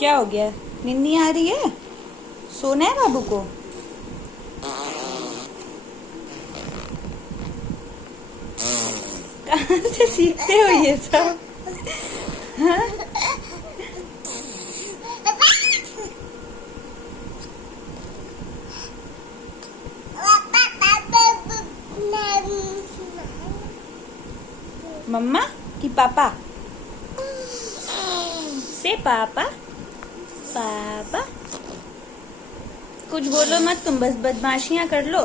क्या हो गया? नींद नहीं आ रही है? सोना है बाबू को? कहाँ से सीखते हो ये सब? हाँ? मम्मा कि पापा? से पापा। पापा कुछ बोलो मत, तुम बस बदमाशियां कर लो।